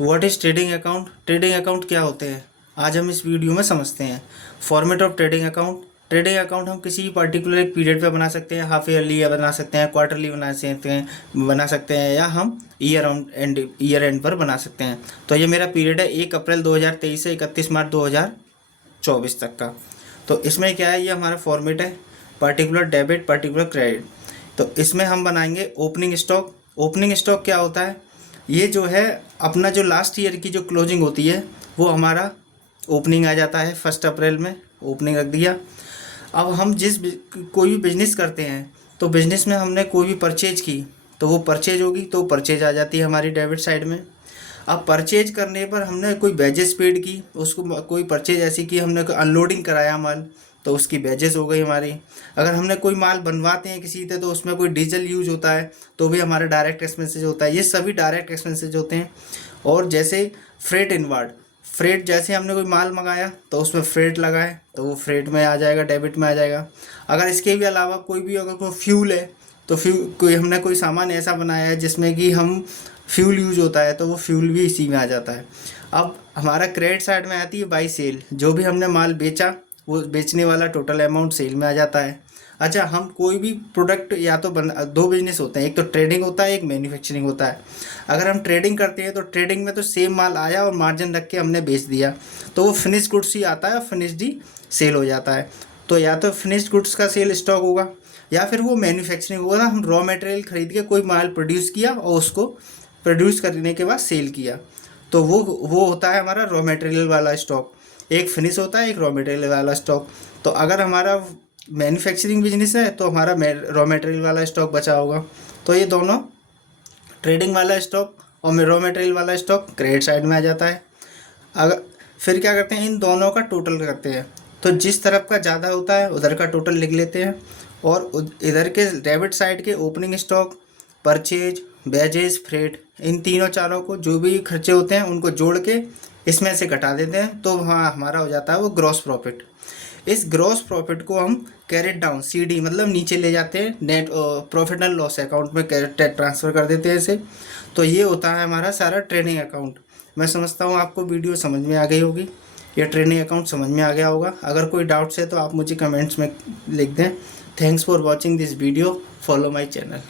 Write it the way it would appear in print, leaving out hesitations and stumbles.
What is trading account? Trading account क्या होते हैं, आज हम इस वीडियो में समझते हैं। Format of trading account. Trading account हम किसी पर्टिकुलर एक पीरियड पे बना सकते हैं, हाफ ईयरली बना सकते हैं, क्वार्टरली बना सकते हैं या हम ईयर एंड पर बना सकते हैं। तो ये मेरा पीरियड है 1 अप्रैल 2023 से 31 मार्च 2024 तक का। तो इसमें क्या है, ये हमारा फॉर्मेट है, पर्टिकुलर डेबिट, पर्टिकुलर क्रेडिट। तो इसमें हम बनाएंगे ओपनिंग स्टॉक। ओपनिंग स्टॉक क्या होता है, ये जो है अपना जो लास्ट ईयर की जो क्लोजिंग होती है वो हमारा ओपनिंग आ जाता है। 1 अप्रैल में ओपनिंग रख दिया। अब हम कोई भी बिजनेस करते हैं तो बिजनेस में हमने कोई भी परचेज की तो वो परचेज होगी, तो परचेज आ जाती है हमारी डेबिट साइड में। अब परचेज करने पर हमने कोई बैजेस पेड की, उसको कोई परचेज ऐसी की हमने अनलोडिंग कराया माल, तो उसकी बैजेस हो गई हमारी। अगर हमने कोई माल बनवाते हैं किसी से तो उसमें कोई डीजल यूज होता है तो भी हमारा डायरेक्ट एक्सपेंसेज होता है। ये सभी डायरेक्ट एक्सपेंसेज होते हैं। और जैसे फ्रेट इनवर्ड, फ्रेट जैसे हमने कोई माल मंगाया तो उसमें फ्रेट लगाए तो वो फ्रेट में आ जाएगा, डेबिट में आ जाएगा। अगर इसके भी अलावा अगर कोई फ्यूल है तो हमने कोई सामान ऐसा बनाया है जिसमें कि हम फ्यूल यूज होता है तो वो फ्यूल भी इसी में आ जाता है। अब हमारा क्रेडिट साइड में आती है बाई सेल, जो भी हमने माल बेचा वो बेचने वाला टोटल अमाउंट सेल में आ जाता है। अच्छा, हम कोई भी प्रोडक्ट या तो दो बिजनेस होते हैं, एक तो ट्रेडिंग होता है, एक मैन्युफैक्चरिंग होता है। अगर हम ट्रेडिंग करते हैं तो ट्रेडिंग में तो सेम माल आया और मार्जिन रख के हमने बेच दिया तो वो फिनिश गुड्स ही आता है, फिनिश्ड ही सेल हो जाता है। तो या तो फिनिश्ड गुड्स का सेल स्टॉक होगा या फिर वो मैन्युफैक्चरिंग होगा, हम रॉ मटेरियल खरीद के कोई माल प्रोड्यूस किया और उसको प्रोड्यूस करने के बाद सेल किया, तो वो होता है हमारा रॉ मटेरियल वाला स्टॉक। एक फिनिश होता है, एक रॉ मटेरियल वाला स्टॉक। तो अगर हमारा मैन्युफैक्चरिंग बिजनेस है तो हमारा रॉ मटेरियल वाला स्टॉक बचा होगा। तो ये दोनों, ट्रेडिंग वाला स्टॉक और रॉ मटेरियल वाला स्टॉक, क्रेडिट साइड में आ जाता है। अगर फिर क्या करते हैं, इन दोनों का टोटल करते हैं, तो जिस तरफ का ज़्यादा होता है उधर का टोटल लिख लेते हैं और इधर के डेबिट साइड के opening stock, purchase, wages, freight, इन तीनों चारों को जो भी खर्चे होते हैं उनको जोड़ के इसमें से घटा देते हैं, तो हाँ हमारा हो जाता है वो ग्रॉस प्रॉफिट। इस ग्रॉस प्रॉफिट को हम कैरेट डाउन, सीडी मतलब नीचे ले जाते हैं, net profit and loss account में ट्रांसफ़र कर देते हैं इसे। तो ये होता है हमारा सारा ट्रेडिंग अकाउंट। मैं समझता हूँ आपको वीडियो समझ में आ गई होगी, या ट्रेडिंग अकाउंट समझ में आ गया होगा। अगर कोई डाउट्स है तो आप मुझे कमेंट्स में लिख दें। Thanks for watching this video, follow my channel.